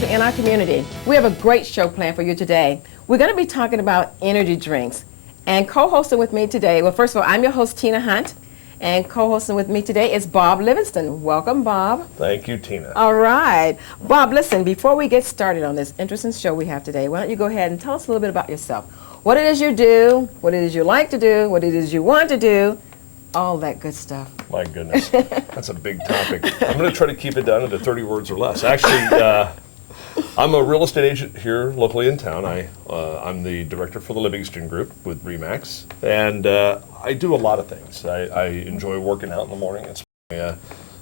to In Our Community. We have a great show planned for you today. We're going to be talking about energy drinks. And co-hosting with me today, well, first of all, I'm your host, Tina Hunt. And co-hosting with me today is Bob Livingston. Welcome, Bob. Thank you, Tina. All right. Bob, listen, before we get started on this interesting show we have today, why don't you go ahead and tell us a little bit about yourself. What it is you do, what it is you like to do, what it is you want to do, all that good stuff. My goodness, that's a big topic. I'm going to try to keep it down to 30 words or less. Actually, I'm a real estate agent here locally in town. I'm the director for the Livingston Group with RE/MAX, and I do a lot of things. I enjoy working out in the morning. It's my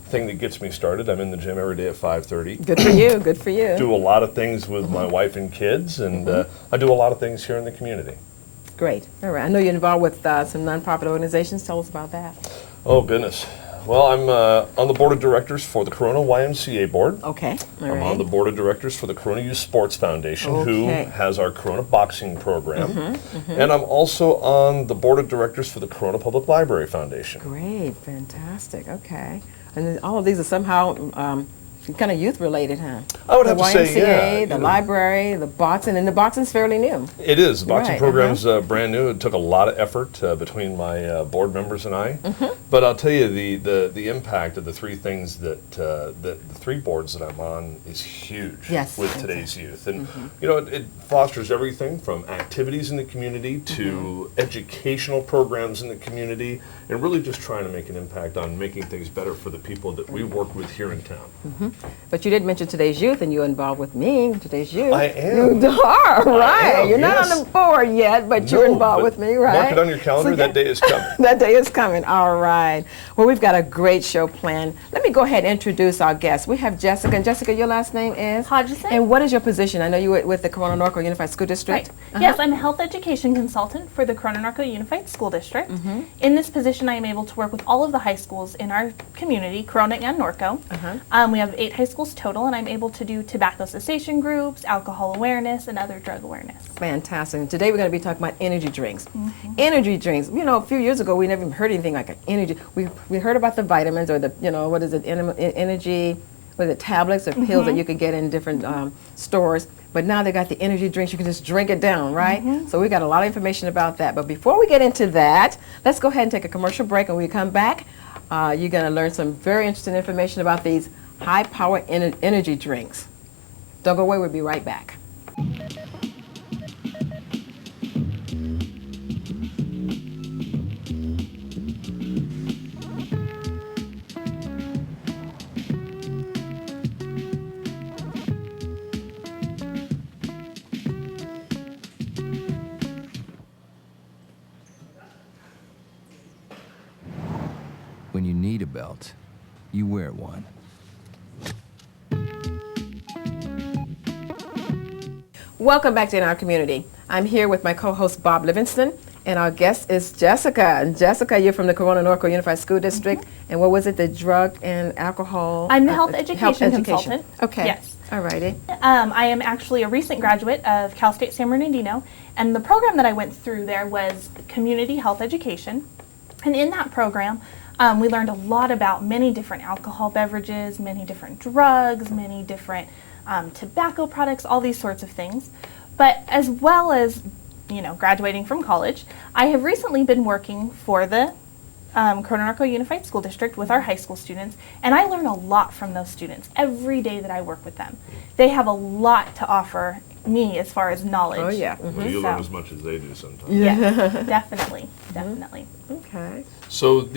thing that gets me started. I'm in the gym every day at 5:30. Good for you, good for you. Do a lot of things with my wife and kids, and I do a lot of things here in the community. Great. All right. I know you're involved with some nonprofit organizations. Tell us about that. Oh, goodness. Well, I'm on the board of directors for the Corona YMCA board. Okay. All I'm right. on the board of directors for the Corona Youth Sports Foundation, who has our Corona boxing program. And I'm also on the board of directors for the Corona Public Library Foundation. Great. Fantastic. Okay. And then all of these are somehow kind of youth related, huh? I would have the to say, YMCA, yeah. the library, the boxing, and the boxing's fairly new. It is. The boxing Right, program's brand new. It took a lot of effort between my board members and I. But I'll tell you, the impact of the three things the three boards that I'm on is huge with today's youth. And you know, it fosters everything from activities in the community to educational programs in the community, and really just trying to make an impact on making things better for the people that we work with here in town. But you did mention today's youth, and you're involved with me, today's youth. I am. You are, right. I am, you're not on the board yet, but you're involved with me, right? Mark it on your calendar. That day is coming. That day is coming. All right. Well, we've got a great show planned. Let me go ahead and introduce our guests. We have Jessica. And Jessica, your last name is? Hodgson. And what is your position? I know you were with the Corona Norco Unified School District. Right. Yes, I'm a health education consultant for the Corona Norco Unified School District. In this position, I am able to work with all of the high schools in our community, Corona and Norco. We have 8 high schools total, and I'm able to do tobacco cessation groups, alcohol awareness, and other drug awareness. Fantastic. And today we're going to be talking about energy drinks. Energy drinks. You know, a few years ago we never even heard anything like an energy. We heard about the vitamins or the, you know, what is it, energy, what is it, tablets or pills that you could get in different stores. But now they got the energy drinks. You can just drink it down, right? So we got a lot of information about that. But before we get into that, let's go ahead and take a commercial break. And when we come back, you're going to learn some very interesting information about these high-power energy drinks. Don't go away. We'll be right back. When you need a belt, you wear one. Welcome back to In Our Community. I'm here with my co-host Bob Livingston, and our guest is Jessica. And Jessica, you're from the Corona Norco Unified School District, and what was it, the drug and alcohol? I'm the health education consultant. Okay. Yes. All righty. I am actually a recent graduate of Cal State San Bernardino, and the program that I went through there was community health education. And in that program, we learned a lot about many different alcohol beverages, many different drugs, many different tobacco products, all these sorts of things. But as well as, you know, graduating from college, I have recently been working for the Corona Norco Unified School District with our high school students, and I learn a lot from those students every day that I work with them. They have a lot to offer me as far as knowledge. Oh, yeah. Well, you learn as much as they do sometimes. Yeah, definitely, definitely. Okay. So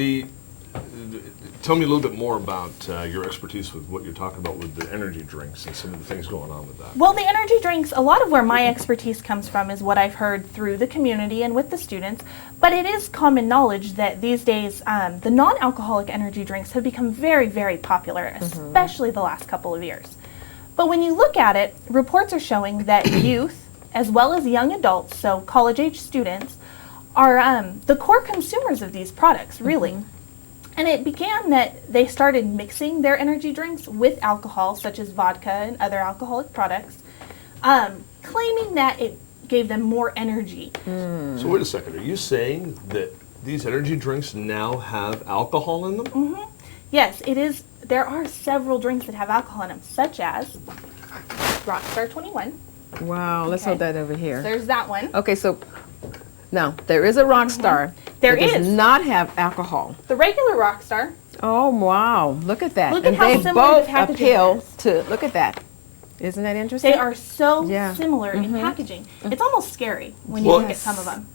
tell me a little bit more about your expertise with what you're talking about with the energy drinks and some of the things going on with that. Well, the energy drinks, a lot of where my expertise comes from is what I've heard through the community and with the students, but it is common knowledge that these days the non-alcoholic energy drinks have become very, very popular, especially the last couple of years. But when you look at it, reports are showing that youth, as well as young adults, so college-age students, are the core consumers of these products, really. And it began that they started mixing their energy drinks with alcohol, such as vodka and other alcoholic products, claiming that it gave them more energy. So wait a second, are you saying that these energy drinks now have alcohol in them? Yes, it is. There are several drinks that have alcohol in them, such as Rockstar 21. Wow, let's Okay. hold that over here. There's that one. Okay, so now there is a Rockstar. There that does is. not have alcohol. The regular Rockstar. Oh wow, look at that. Look and at how they similar the both packaging appeal is. to, look at that. Isn't that interesting? They are so Yeah. similar in packaging. It's almost scary when you Well- look at some of them.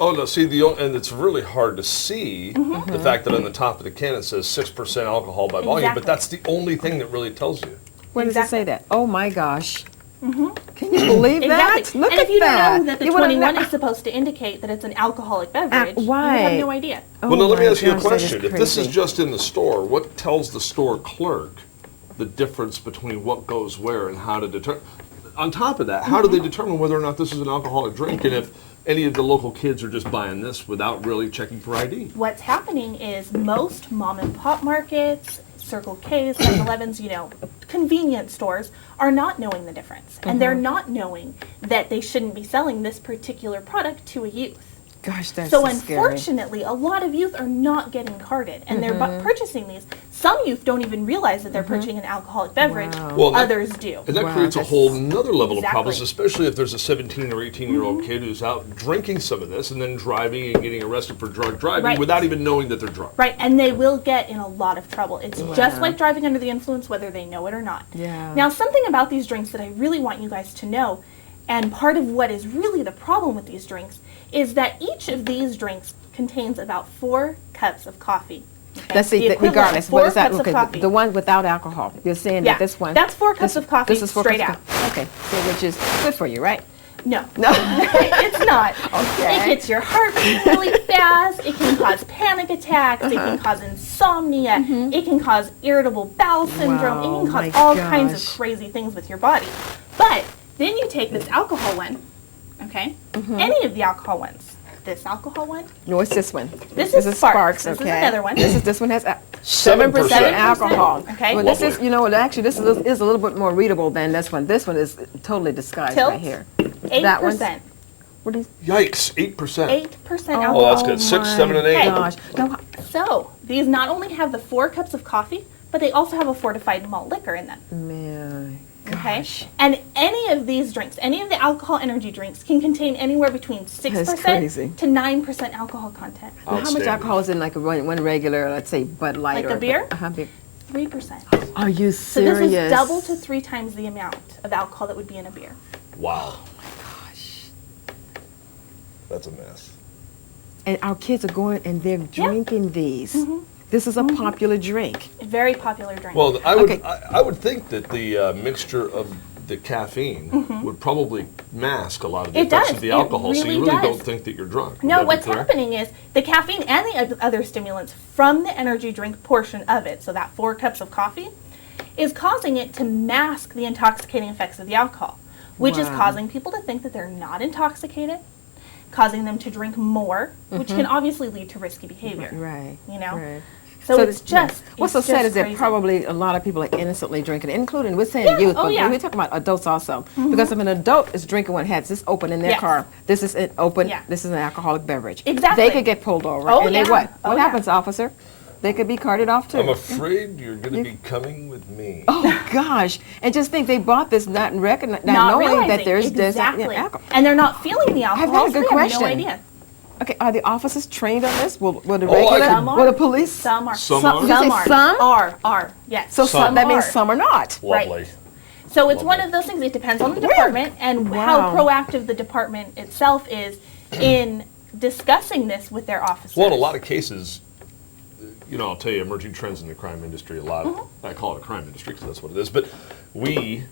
Oh no! See and it's really hard to see the fact that on the top of the can it says 6% alcohol by volume, but Exactly. that's the only thing that really tells you. Where does it Exactly. say that? Oh my gosh. Can you believe Exactly. that? Look and at if you that. don't know that the You would've 21 not- is supposed to indicate that it's an alcoholic beverage, you right. have no idea. Oh Well, now let me my ask you a gosh, that is question. If this is crazy. just in the store, what tells the store clerk the difference between what goes where and how to determine? On top of that, how do they determine whether or not this is an alcoholic drink, and if any of the local kids are just buying this without really checking for ID? What's happening is most mom and pop markets, Circle K's, 7-Elevens, convenience stores are not knowing the difference. And they're not knowing that they shouldn't be selling this particular product to a youth. Gosh, that's So scary. unfortunately, a lot of youth are not getting carded, and they're purchasing these. Some youth don't even realize that they're purchasing an alcoholic beverage. Well, that- Others do. And that Wow, creates a that's- whole nother level of problems, Exactly. especially if there's a 17 or 18-year-old kid who's out drinking some of this and then driving and geting arrested for drug driving Right. without even knowing that they're drunk. Right, and they will get in a lot of trouble. It's just like driving under the influence, whether they know it or not. Yeah. Now, something about these drinks that I really want you guys to know, and part of what is really the problem with these drinks, is that each of these drinks contains about 4 cups of coffee. Okay? Let's see, The equivalent of regardless, 4 what is that? cups of Okay, coffee. the one without alcohol. You're saying Yeah, that this one. that's 4 cups of coffee This is 4 straight cups out. of coffee. Okay, so which is good for you, right? No. No. It's not. Okay. It gets your heart beating really fast. It can cause panic attacks. It can cause insomnia. It can cause irritable bowel syndrome. Wow, It can my cause all kinds of gosh. crazy things with your body. But then you take this alcohol one, okay? Any of the alcohol ones. This alcohol one. No, it's this one. This is Sparks. This is okay. another one. This one has 7% 7% alcohol. Okay. Well, this is, Lovely. actually, this is a little bit more readable than this one. This one is totally disguised Tilt. right here. 8%. What is? Yikes, 8%. 8% Oh, alcohol. that's good. 6, 7, and 8. Okay. Gosh. No, So these not only have the 4 cups of coffee, but they also have a fortified malt liquor in them. man. Okay. Gosh. And any of these drinks, any of the alcohol energy drinks, can contain anywhere between 6% crazy. to 9% alcohol content. Now, how much Outstanding. alcohol is in like one regular, let's say Bud Light Like or a beer? Beer. 3%. Are you So serious? this is double to 3 times the amount of alcohol that would be in a beer. Wow. That's a mess. And our kids are going and they're drinking these. This is a popular drink. A very popular drink. Well, Okay. I would think that the mixture of the caffeine would probably mask a lot of the It effects does. of the It alcohol, so you really really does. don't think that you're drunk. Would no, that be what's correct? happening is the caffeine and the other stimulants from the energy drink portion of it, so that 4 cups of coffee, is causing it to mask the intoxicating effects of the alcohol, which is Wow. causing people to think that they're not intoxicated, causing them to drink more, which can obviously lead to risky behavior. Right. You know? Right. So it's just What's it's so sad just is that crazy. probably a lot of people are innocently drinking, including we're saying Yeah, youth, oh but yeah. we're talking about adults also. Because if an adult is drinking one has this open in their Yes. car, this is an open. Yeah. This is an alcoholic beverage. Exactly. They could get pulled over. Oh, and yeah. They what? Oh, What yeah. happens, officer? They could be carted off too. I'm afraid you're going to be coming with me. Oh gosh! And just think they bought this not not not knowing realizing that there's exactly. alcohol. And they're not feeling the alcohol. got a so good they have question. no idea. Okay, are the officers trained on this? Will the Oh, I regular? can- Some are. Will the police? Some are. Some Some- are. you say some? Are. Yes. So some, that means are. some are not. Right. Lovely. So it's one Lovely. of those things. It depends on the Weird. department and Wow. how proactive the department itself is in discussing this with their officers. Well, in a lot of cases, I'll tell you, emerging trends in the crime industry, a lot of, Mm-hmm. I call it a crime industry because that's what it is, but we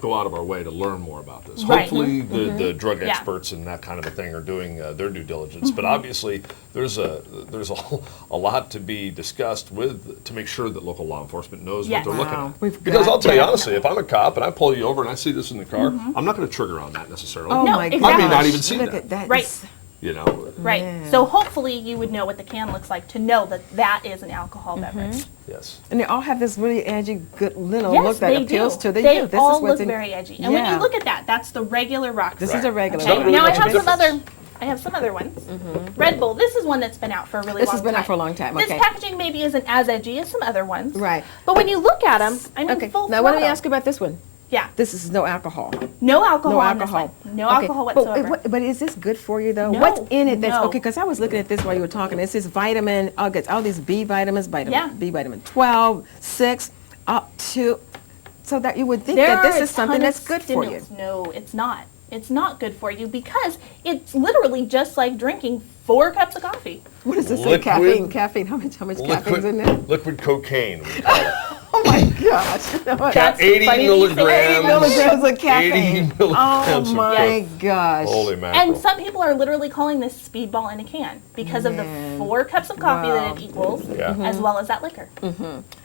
go out of our way to learn more about this. Right. Hopefully the drug Yeah. experts and that kind of a thing are doing their due diligence, but obviously there's a lot to be discussed to make sure that local law enforcement knows Yes. what they're looking Wow. at. We've Because got I'll tell you to. honestly, if I'm a cop and I pull you over and I see this in the car, I'm not going to trigger on that necessarily. Oh No, my exactly. gosh! I may not even see Look that. at that. Right. It's- You know, Right. Man. So hopefully you would know what the can looks like to know that that is an alcohol beverage. yes. And they all have this really edgy, good little Yes, look that they appeals do. to the they youth. This all is look what's in. very edgy. And when Yeah. you look at that, that's the regular rock. This Right. is a regular. It's not Okay. really Now I much of a have some difference. other ones. Red Bull. This is one that's been out for a really This long has time. been out for a long time. This Okay. packaging maybe isn't as edgy as some other ones. Right. But when you look at them, I mean, Okay. full Now, let me throttle. ask you about this one. Yeah. This is no alcohol. No alcohol No on alcohol. this one. No Okay, alcohol whatsoever. But is this good for you though? No, What's in it that's no. okay? Because I was looking at this while you were talking. It says vitamin. All these B vitamins, Yeah. B vitamin 12, 6, up to. So that you would think There that this are is a something ton of that's good for you. stimulants. No, it's not. It's not good for you because it's literally just like drinking 4 cups of coffee. What does this say? Liquid- Caffeine. Caffeine. How much caffeine's in there? Liquid cocaine. We call it. Oh my gosh. That's 80 funny that you say that. 80 milligrams. milligrams of caffeine. 80 milligrams Oh of my caffeine. gosh. Holy mackerel. And some people are literally calling this speedball in a can because of the Man. 4 cups of coffee Wow. that it equals, Yeah. as well as that liquor. You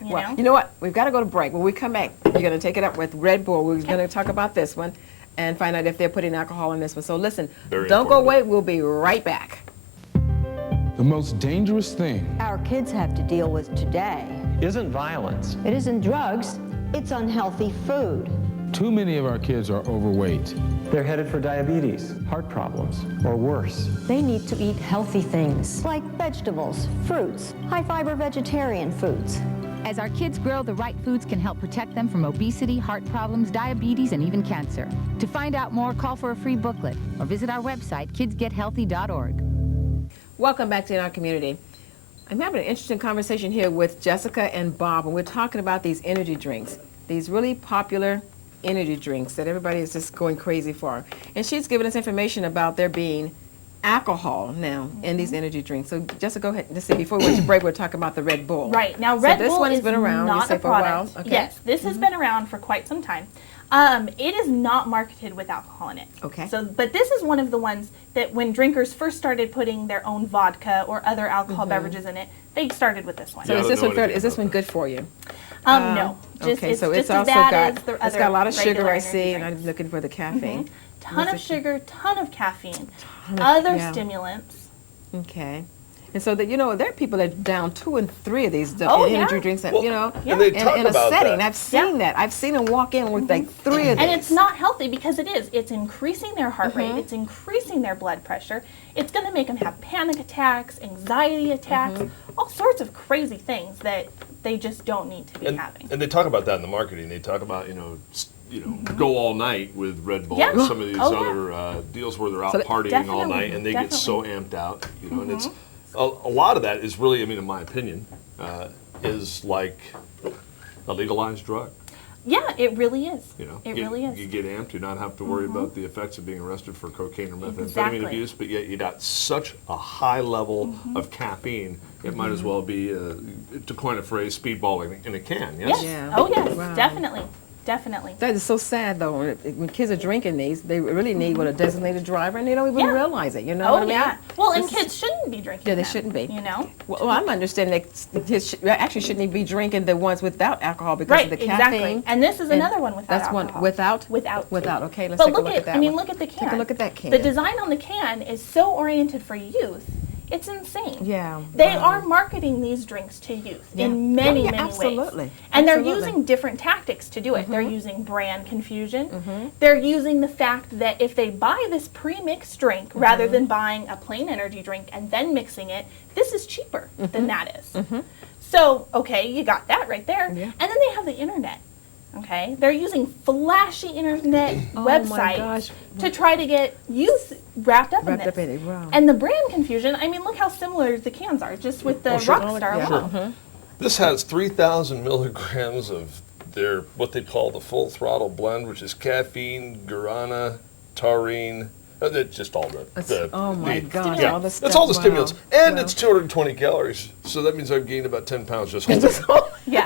Well, know? you know what? We've got to go to break. When we come back, you're going to take it up with Red Bull. We're going to talk about this one and find out if they're putting alcohol in this one. So listen, Very don't go informative. away. We'll be right back. The most dangerous thing our kids have to deal with today. Isn't violence. It isn't drugs, it's unhealthy food. too many of our kids are overweight. They're headed for diabetes, heart problems, or worse. They need to eat healthy things like vegetables, fruits, high-fiber vegetarian foods. As our kids grow, the right foods can help protect them from obesity, heart problems, diabetes, and even cancer. To find out more, call for a free booklet or visit our website, kidsgethealthy.org. Welcome back to In Our Community. I'm having an interesting conversation here with Jessica and Bob, and we're talking about these energy drinks, these really popular energy drinks that everybody is just going crazy for. And she's giving us information about there being alcohol now in these energy drinks. So Jessica, go ahead and just say, before we went to break, we're talking about the Red Bull. Right. Now, Red so this Bull one has is been around, you not say, a for a while. product. Okay. Yes, this has been around for quite some time. It is not marketed with alcohol in it. Okay. So, but this is one of the ones that when drinkers first started putting their own vodka or other alcohol beverages in it, they started with this one. So Yeah, I is don't this know one fair? anything Is this about one that. good for you? No. Just, Okay, it's so just it's as also bad got as the it's other got a lot of sugar. regular I energy see, and drinks. I'm looking for the caffeine. Ton of What's it- sugar, ton of caffeine, other yeah. stimulants. Okay. And so that there are people that down 2 and 3 of these Oh, energy yeah. drinks that Well, Yeah. and they in talk a about setting. that. I've seen that. I've seen them walk in with like 3 of these. And it's not healthy because it is. It's increasing their heart Mm-hmm. rate. It's increasing their blood pressure. It's going to make them have panic attacks, anxiety attacks, Mm-hmm. all sorts of crazy things that they just don't need to be And, having. and they talk about that in the marketing. They talk about go all night with Red Bull Yeah. and some of these Oh, yeah. other deals where they're out So that- partying all Definitely, night and they get so amped out. And it's a lot of that is really, in my opinion, is like a legalized drug. Yeah, it really is. It you, really is. You get amped, you not have to worry about the effects of being arrested for cocaine or methamphetamine Exactly. abuse, but yet you got such a high level of caffeine, it might as well be, to coin a phrase, speedball in a can. Yes. Yes. Yeah. Oh, yes. Wow. Definitely. Definitely. That is so sad, though. When kids are drinking these, they really need a designated driver, and they don't even Yeah. realize it. You know Oh, what I mean? yeah. Well, and This is- kids shouldn't be drinking Yeah, they them, shouldn't be. Well, I'm understanding that kids actually shouldn't be drinking the ones without alcohol because Right, of the exactly. caffeine. And this is And another one without that's alcohol. one without. Without. Without. Okay, let's But take a look look at, at that. I mean, one. look at the can. Take a look at that can. The design on the can is so oriented for youth. It's insane. Yeah, They wow. are marketing these drinks to youth Yeah. in many, Yeah, many absolutely. ways. And they're Absolutely. using different tactics to do it. They're using brand confusion. They're using the fact that if they buy this pre-mixed drink rather than buying a plain energy drink and then mixing it, this is cheaper than that is. So, okay, you got that right there. Yeah. And then they have the internet. Okay, they're using flashy internet Oh my websites gosh. to try to get youth wrapped up Wrapped in this. up in it, wow. And the brand confusion, I mean, look how similar the cans are, just with the sure. Rockstar Yeah. logo. This has 3,000 milligrams of their what they call the full throttle blend, which is caffeine, guarana, taurine. It's just all Oh my gosh, yeah, all the that's stuff. all the Wow. stimulants, and Wow. it's 220 calories. So that means I've gained about 10 pounds just holding it. Yeah.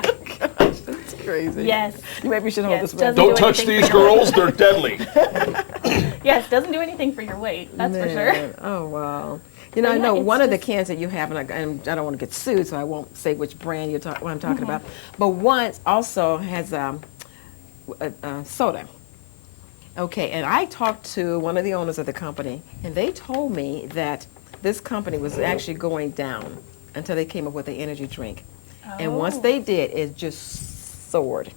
That's crazy. Yes. You maybe should hold Yes, this Red doesn't Bull. Don't do touch anything these for your girls; they're deadly. Yes, doesn't do anything for your weight, that's for sure. Man, Oh wow. I yeah, know it's one of the just- cans that you have, and I don't want to get sued, so I won't say which brand what I'm talking Mm-hmm. about. But one also has soda. Okay, and I talked to one of the owners of the company, and they told me that this company was actually going down until they came up with the energy drink. And once Oh. they did, it just soared.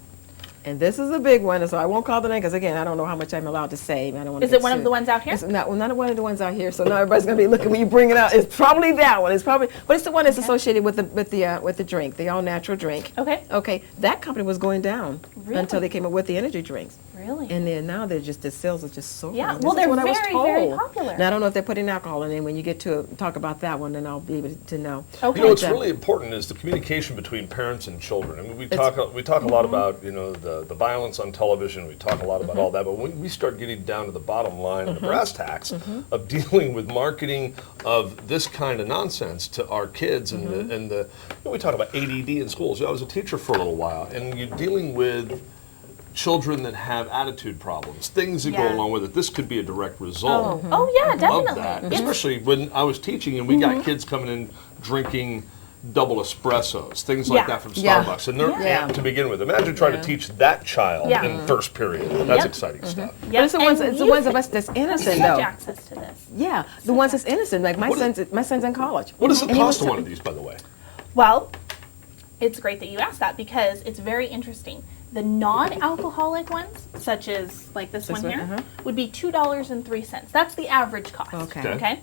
And this is a big one, and so I won't call the name because again, I don't know how much I'm allowed to say. I don't want to Is it one of the ones out here? It's not one of the ones out here. So now everybody's gonna be looking when you bring it out. It's probably that one. It's probably, but it's the one that's associated with the drink, the all natural drink. Okay. Okay, that company was going down Really? until they came up with the energy drinks. Really? And then now they're just, the sales are just soaring. Yeah, This well, is they're what I was very, very told. popular. Now, I don't know if they're putting alcohol in it. When you get to talk about that one, then I'll be able to know. Okay. You know, what's really important is the communication between parents and children. I mean, we talk a lot about, you know, the violence on television. We talk a lot about all that, but when we start getting down to the bottom line and the brass tacks of dealing with marketing of this kind of nonsense to our kids and you know, we talk about ADD in schools. I was a teacher for a little while, and you're dealing with children that have attitude problems, things that go along with it. This could be a direct result Oh, yeah, of definitely. that, especially when I was teaching and we got kids coming in drinking double espressos, things like that from Starbucks, and they're amped to begin with. Imagine trying to teach that child in first period. That's exciting stuff. But it's the ones of us that's innocent, such though. access to this. Yeah, the ones that's innocent. Like my son's in college. What does it And he cost was one of these, by the way? Well, it's great that you asked that because it's very interesting. The non-alcoholic ones, such as like this one here, would be $2.03. That's the average cost. Okay.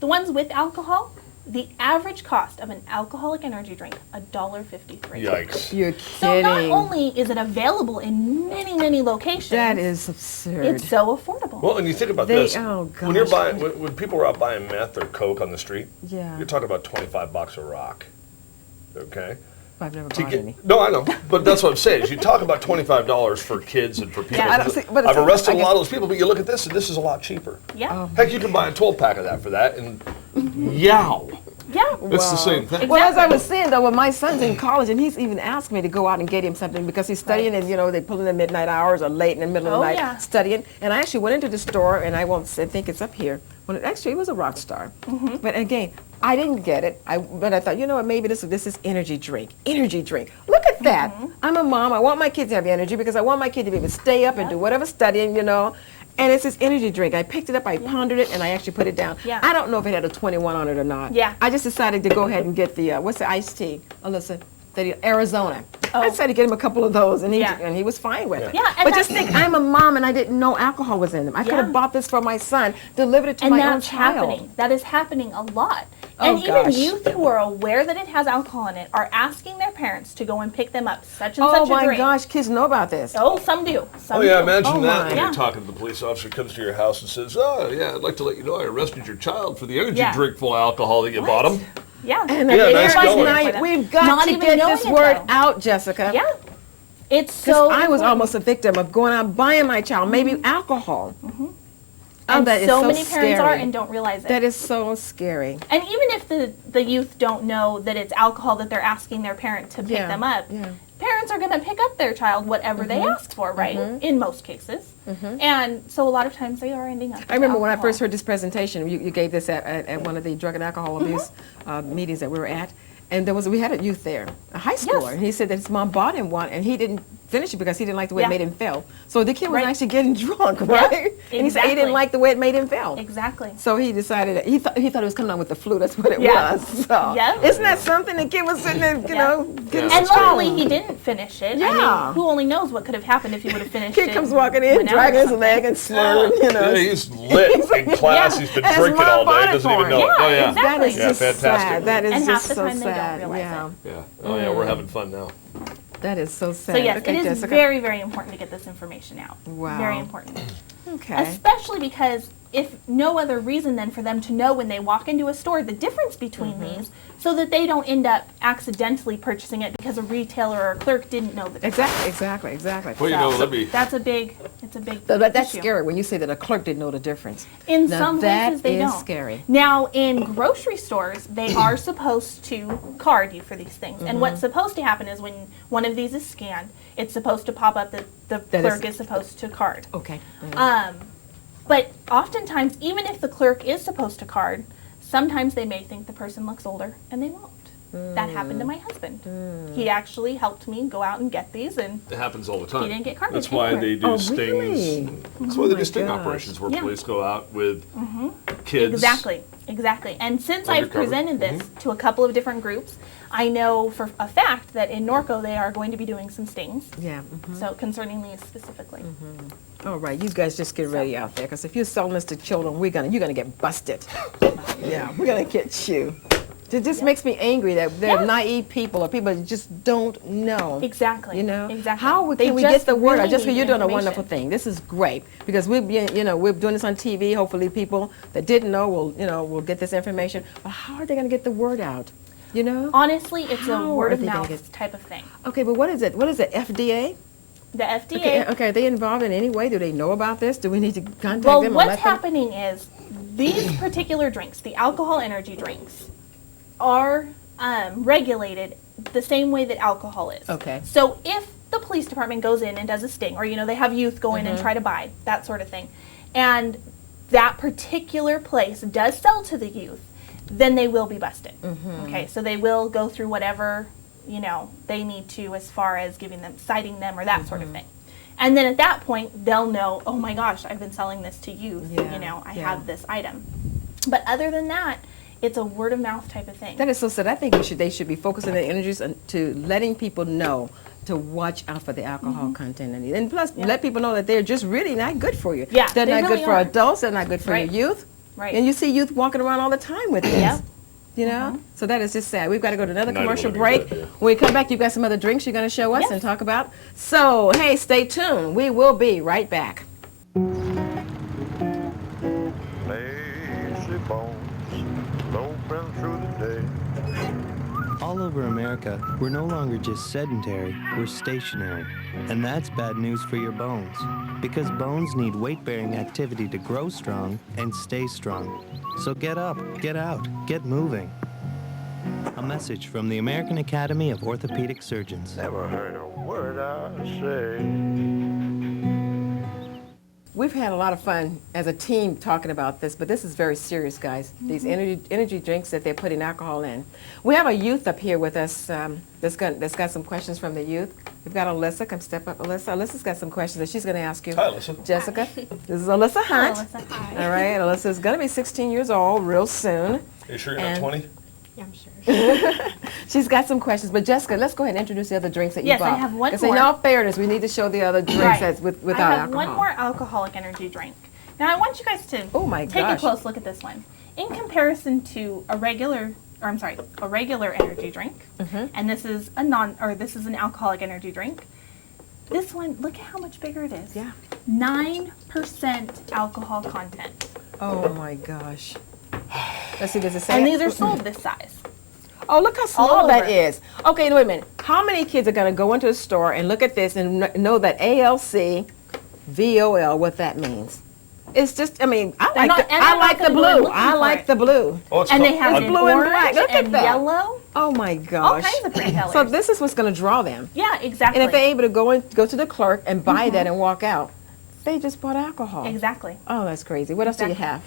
The ones with alcohol, the average cost of an alcoholic energy drink, $1.53. Yikes. You're So kidding. not only is it available in many, many locations, That is absurd. it's so affordable. Well, and you think about They- this. oh, when you're gosh. buying, when people are out buying meth or coke on the street, Yeah. you're talking about $25 a rock. Okay. I've never To bought get- any. No, I know, but that's what I'm saying. Is you talk about $25 for kids and for people. I don't see- but I've it's- arrested I a guess- lot of those people, but you look at this, and this is a lot cheaper. Yeah. Heck, you can buy a 12-pack of that for that, and yow, Yeah. it's the same thing. Well, as I was saying though, when my son's in college, and he's even asked me to go out and get him something because he's studying, and you know they pull in the midnight hours or late in the middle of the night yeah. studying. And I actually went into the store, and I won't say, think it's up here. When actually it was a rock star, but again, I didn't get it. But I thought, you know what? Maybe this is energy drink. Energy drink. Look at that. I'm a mom. I want my kids to have energy because I want my kid to be able to stay up and do whatever studying, you know. And it's this energy drink. I picked it up, I pondered it, and I actually put it down. Yeah. I don't know if it had a 21 on it or not. Yeah. I just decided to go ahead and get the, what's the iced tea? Alyssa, the Arizona. I decided to get him a couple of those, and he was fine with it. Yeah, and But just think, I'm a mom, and I didn't know alcohol was in them. I could have bought this for my son, delivered it to And my own that's child. happening. That is happening a lot. Oh, And even gosh. youth who are aware that it has alcohol in it are asking their parents to go and pick them up such and Oh such a my drink. gosh, kids know about this. Oh, some do. Some Oh yeah, do. imagine Oh, that my. when Yeah. you're talking to the police officer, comes to your house and says, "Oh yeah, I'd like to let you know I arrested your child for the energy Yeah. drink full of alcohol that you bought him." Yeah. And Yeah, again, nice last going. night, we've got Not to even get knowing this it, word though. out, Jessica. Yeah. It's Because so I was important. almost a victim of going out buying my child, maybe alcohol. Oh, And that is so so many parents are scary. and don't realize it. That is so scary. And even if the youth don't know that it's alcohol that they're asking their parent to pick Yeah, them up, yeah. parents are going to pick up their child whatever they ask for, right? In most cases. And so a lot of times they are ending up with I remember when I alcohol. first heard this presentation, you gave this at one of the drug and alcohol abuse meetings that we were at, and we had a youth there, a high schooler, and he said that his mom bought him one, and he didn't finish it because he didn't like the way it made him feel. So the kid was Right. actually getting drunk, right? And he said he exactly. didn't like the way it made him feel. Exactly. So he decided he thought it was coming on with the flu. That's what it Yeah. was. So Yeah. isn't that something? The kid was sitting there, you know, getting And that's luckily stoned. he didn't finish it. I Yeah. mean, who only knows what could have happened if he would have finished it. Kid comes walking in, whenever dragging his something. leg and slurring, you know. Yeah, he's lit in class. He's been And his drinking mom all bought day. it Doesn't for even him. know. Yeah, Oh yeah. exactly. That is Yeah, just fantastic. sad. That is And just half the so time they don't sad. realize yeah. it. Yeah. Oh yeah, we're having fun now. That is so sad. So yes, okay, it is Jessica. very, very important to get this information out. Wow. Very important. Okay. Especially because if no other reason than for them to know when they walk into a store the difference between these so that they don't end up accidentally purchasing it because a retailer or a clerk didn't know the difference. Exactly. Well, you know, let me. That's a big But that's issue. scary when you say that a clerk didn't know the difference. In Now, some places they that is don't. scary. Now, in grocery stores, they are supposed to card you for these things. And what's supposed to happen is when one of these is scanned, it's supposed to pop up that the That clerk is supposed to card. Okay. But oftentimes, even if the clerk is supposed to card, sometimes they may think the person looks older and they won't. That happened to my husband. He actually helped me go out and get these, and It happens all the time. He didn't get carded That's why anymore. they do Oh, stings. really? That's why they my do sting gosh. operations where Yeah. police go out with kids. Exactly. And since I've Undercover. presented this to a couple of different groups, I know for a fact that in Norco they are going to be doing some stings. Yeah. So concerning these specifically. All right, you guys just get ready out there, because if you're selling this to children, you're gonna get busted. Yeah, we're gonna get you. It just makes me angry that they're Yeah. naive people or people that just don't know. Exactly. You know, Exactly. how They can we just get the word really out? Just because need you're the doing a wonderful information. thing. This is great because we're doing this on TV. Hopefully, people that didn't know will get this information. But how are they going to get the word out? You know. Honestly, it's How a word are of they gonna mouth get- type of thing. Okay, but what is it? What is it? FDA? The FDA. Okay, are they involved in any way? Do they know about this? Do we need to contact Well, them? Or what's let them? happening is these particular drinks, the alcohol energy drinks, are regulated the same way that alcohol is. Okay. So if the police department goes in and does a sting, or they have youth go Mm-hmm. in and try to buy that sort of thing, and that particular place does sell to the youth, then they will be busted. Mm-hmm. Okay, so they will go through whatever they need to as far as citing them or that sort of Mm-hmm. thing. And then at that point, they'll know, oh my gosh, I've been selling this to youth. Yeah, I yeah. have this item. But other than that, it's a word of mouth type of thing. That is so sad. I think they should be focusing their energies to letting people know to watch out for the alcohol content in it. And plus, let people know that they're just really not good for you. Yeah, they're they not really good for aren't. adults. They're not good for Right. your youth. Right. And you see youth walking around all the time with this. Yep. You know? So that is just sad. We've got to go to another Not commercial even a break. good idea. When we come back, you've got some other drinks you're going to show us Yes. and talk about. So, hey, stay tuned. We will be right back. Lazy bones, loafing through the day. All over America, we're no longer just sedentary, we're stationary. And that's bad news for your bones. Because bones need weight-bearing activity to grow strong and stay strong. So get up, get out, get moving. A message from the American Academy of Orthopedic Surgeons. Never heard a word I say. We've had a lot of fun as a team talking about this, but this is very serious, guys. These energy drinks that they're putting alcohol in. We have a youth up here with us that's got some questions from the youth. We've got Alyssa. Come step up, Alyssa. Alyssa's got some questions that she's going to ask you. Hi, Alyssa. Jessica. This is Alyssa Hunt. Alyssa, hi. All right, Alyssa's going to be 16 years old real soon. Are you sure you're not And- 20? Yeah, I'm sure. She's got some questions, but Jessica, let's go ahead and introduce the other drinks that you Yes, bought. I have one Because more. in all fairness, we need to show the other drinks Right. that's without I have alcohol. one more alcoholic energy drink. Now I want you guys to Oh my take gosh. a close look at this one. In comparison to a regular energy drink, Mm-hmm. and this is this is an alcoholic energy drink. This one, look at how much bigger it is. Yeah. 9% alcohol content. Oh my gosh. Let's see, does it say And it? these are sold this size. Oh, look how all small that over. is. Okay, wait a minute. How many kids are going to go into a store and look at this and know that ALC, VOL, what that means? It's just, I mean, I They're not- like and they're not the gonna go in blue. looking I for like it. the blue. Oh, it's And called- they have It's it blue and orange black. Look at and that. yellow. Oh my gosh. kinds of pretty colors. So this is what's going to draw them. Yeah, exactly. And if they're able to go to the clerk and buy that and walk out, they just bought alcohol. Exactly. Oh, that's crazy. What else do you have?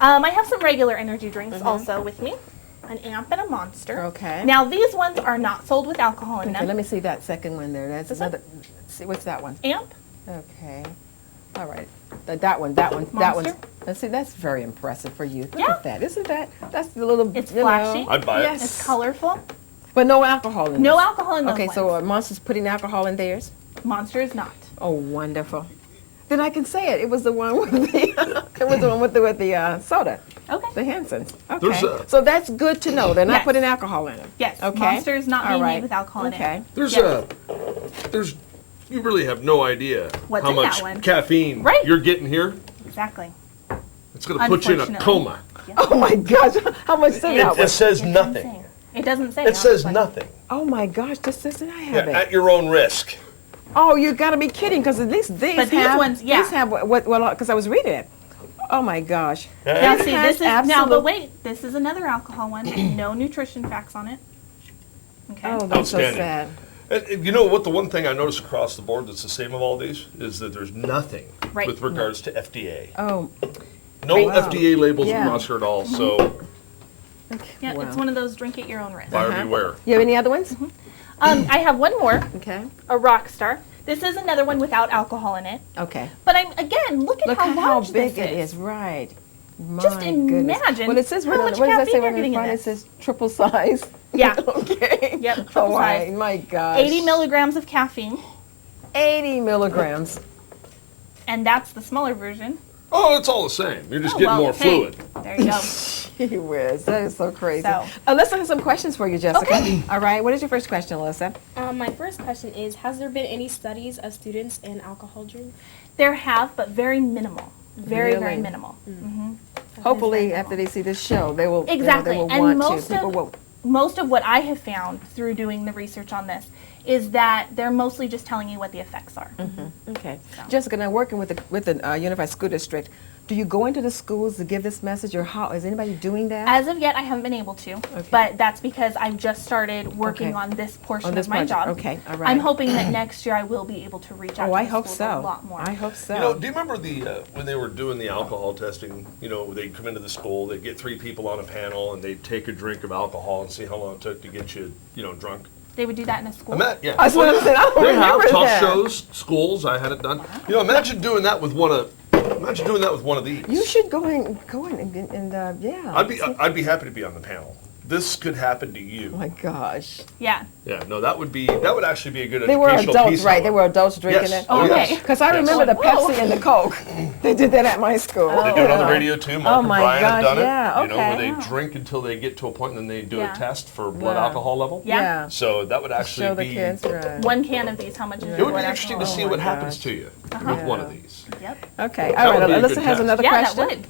I have some regular energy drinks also with me. An Amp and a Monster. Okay. Now these ones are not sold with alcohol in Okay, them. let me see that second one there. That's This one? another. See, what's that one? Amp. Okay. All right. That one. That one's. Monster? Let's see. That's very impressive for you. Look Yeah. at that. Isn't that? That's the little. It's you know. flashy. I'd buy it. Yes. It's colorful. But no alcohol in No this. alcohol in those Okay, so ones. Monster's putting alcohol in theirs. Monster is not. Oh, wonderful. Then I can say it. It was the one with the. It was the one with the soda. Okay. The Hansons. Okay. There's a- So that's good to know. They're not Yes. putting alcohol in them. Yes. Okay. Monster is not All being right. made with alcohol in Okay. it. There's Yes. you really have no idea What's how in that much one. caffeine Right. you're getting here. Exactly. It's going to put you in a Unfortunately. coma. Oh my gosh. How much is that? It says It's nothing. insane. It doesn't say. It on says this one. nothing. Oh my gosh. This doesn't Yeah, have it. at your own risk. Oh, you got to be kidding, because at least these But these have, ones, yeah. these have what, because I was reading it. Oh my gosh. Now This see, has this is now, absolute- but wait, this is another alcohol one. No nutrition facts on it. Okay. Oh, that's so Outstanding. sad. And you know what? The one thing I noticed across the board that's the same of all these is that there's nothing Right. with regards to FDA. Oh, No Wow. FDA labels Yeah. across here at all. So Yeah, wow. it's one of those drink at your own risk. buyer beware. You have any other ones? I have one more, Okay. a Rockstar. This is another one without alcohol in it. Okay. But look at Look how at large how big this it is. Right. My Just goodness. imagine Well, it says how right on- much what does that say caffeine right you're in getting in front? It this. says triple size. Yeah. Okay. Yep, triple All right. size. My gosh. 80 milligrams of caffeine, 80 milligrams. and that's the smaller version. Oh, it's all the same. You're just Oh, getting well, more hey, fluid. There you go. Gee whiz, that is so crazy. So- Alyssa has some questions for you, Jessica. Okay. All right, what is your first question, Alyssa? My first question is, has there been any studies of students and alcohol drinks? There have, but very minimal. Very, very Really? minimal. Mm-hmm. Hopefully, after they see this show, they will, Exactly. they will And want most to. People of- will. Most of what I have found through doing the research on this is that they're mostly just telling you what the effects are. Okay. So. Jessica, now working with the Unified School District, do you go into the schools to give this message, or how is anybody doing that? As of yet, I haven't been able to, but that's because I've just started working Okay. on this portion On this of my project. job. Okay, all right. I'm hoping that next year I will be able to reach out Oh, to I the hope schools so. a lot more. I hope so. You know, do you remember when they were doing the alcohol testing? You know, they'd come into the school, they'd get 3 people on a panel, and they'd take a drink of alcohol and see how long it took to get you, drunk. They would do that in a school. Yeah. That's what I said. I don't They have remember talk that. shows, schools. I had it done. Imagine doing that with one of. Imagine doing that with one of these. You should go in and yeah. I'd be happy to be on the panel. This could happen to you. Oh my gosh. Yeah. Yeah, no, that would actually be a good They were educational adults, piece. right? They were adults drinking Yes. it. Oh, Okay. yes. Because I Yes. remember the Whoa. Pepsi and the Coke. They did that at my school. They do it on the radio too. Mark Oh and my Brian have gosh, done it. yeah, You know, where okay. they drink until they get to a point and then they do Yeah. a test for blood Yeah. alcohol level. Yeah. So that would actually Show the be. kids, right. One can of these, how much is It would be what interesting to alcohol? see Oh what my happens gosh. to you with one of these. Yep. Okay, That all would right. be a Alyssa good has test. another Yeah, question. that would.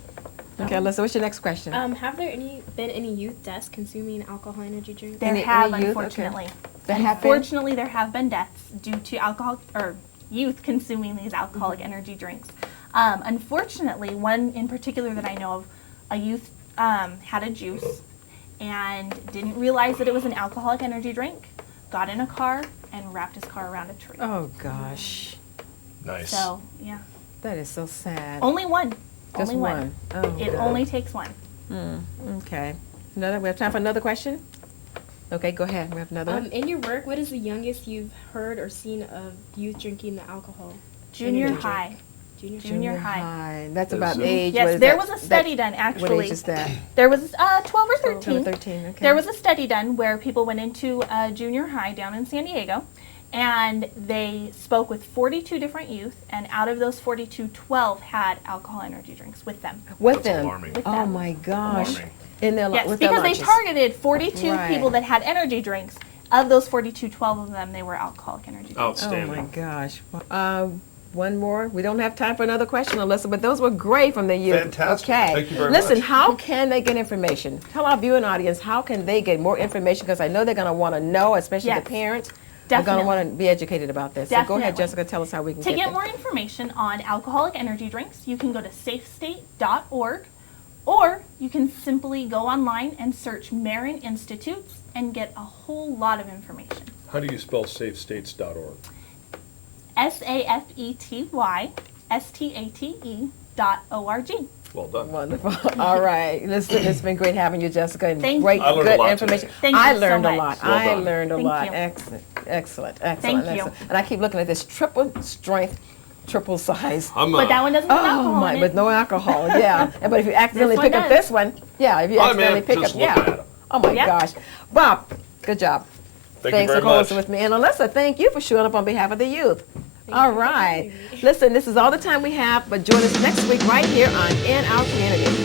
Okay, Alyssa, what's your next question? Have there been any youth deaths consuming alcohol energy drinks? There Any have, youth? Okay. unfortunately. There have been? Unfortunately, there have been deaths due to alcohol or youth consuming these alcoholic energy drinks. Unfortunately, one in particular that I know of, a youth had a juice and didn't realize that it was an alcoholic energy drink, got in a car, and wrapped his car around a tree. Oh gosh, Nice. So, yeah. that is so sad. Only one. Just only one. Oh, It God. only takes one. Okay. Another. We have time for another question. Okay, go ahead. We have another one. In your work, what is the youngest you've heard or seen of youth drinking the alcohol? Junior energy drink? high. Junior Junior high. That's about Is it? age. Yes, what is there that? was a study That- done actually. What age is that? There was 12 or 13. 12 or 13, okay. There was a study done where people went into a junior high down in San Diego, and they spoke with 42 different youth, and out of those 42, 12 had alcohol energy drinks with them. With That's them. alarming. With Oh them. my gosh. Alarming. In their Yes, with their because they lunches. targeted 42 Right. people that had energy drinks. Of those 42, 12 of them, they were alcoholic energy drinks. Oh Outstanding. my gosh. One more. We don't have time for another question, Alyssa, but those were great from the youth. Fantastic. Okay. Thank you very Listen, much. how can they get information? Tell our viewing audience, how can they get more information? Because I know they're going to want to know, especially Yes. the parents. They're going to Definitely. want to be educated about this. So go ahead, Definitely. Jessica, tell us how we can To get get them. more information on alcoholic energy drinks, you can go to safestate.org, or you can simply go online and search Marin Institutes and get a whole lot of information. How do you spell safestates.org? SAFETYSTATE.org. Well done. Wonderful. All right. Listen, it's been great having you, Jessica, and Thank great, you. I learned a good lot information. today. Thank I you so learned a much. lot. Well I done. learned a Thank lot. you. Excellent, excellent, excellent. Thank you. excellent. And I keep looking at this triple strength, triple size. But that one doesn't have Oh alcohol my, in with it. no alcohol, yeah. But if you accidentally one pick up does. this one, yeah, if you I accidentally mean, pick just up, look yeah. at 'em. Oh my Yeah. gosh. Bob, good job. Thank you Thanks very for holding much. with me. And Alyssa, thank you for showing up on behalf of the youth. All right. Listen, this is all the time we have, but join us next week right here on In Our Community.